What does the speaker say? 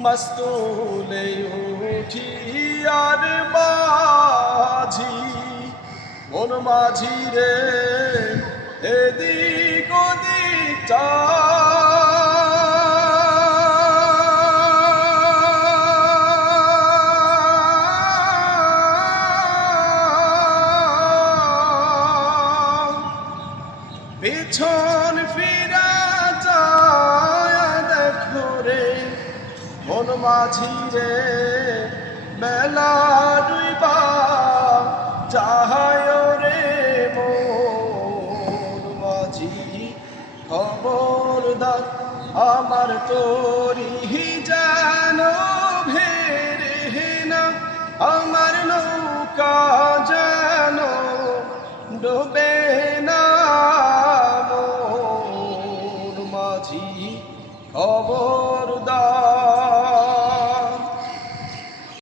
মস্তুলে উঠি আর মাঝি মন মাঝি রে এদিক ওদিক পিছন ফিরা যায় দেখো রে মন মাঝি রে মেলা ডুইবা চাহায় রে মন মাঝি খবরদার আমার তরি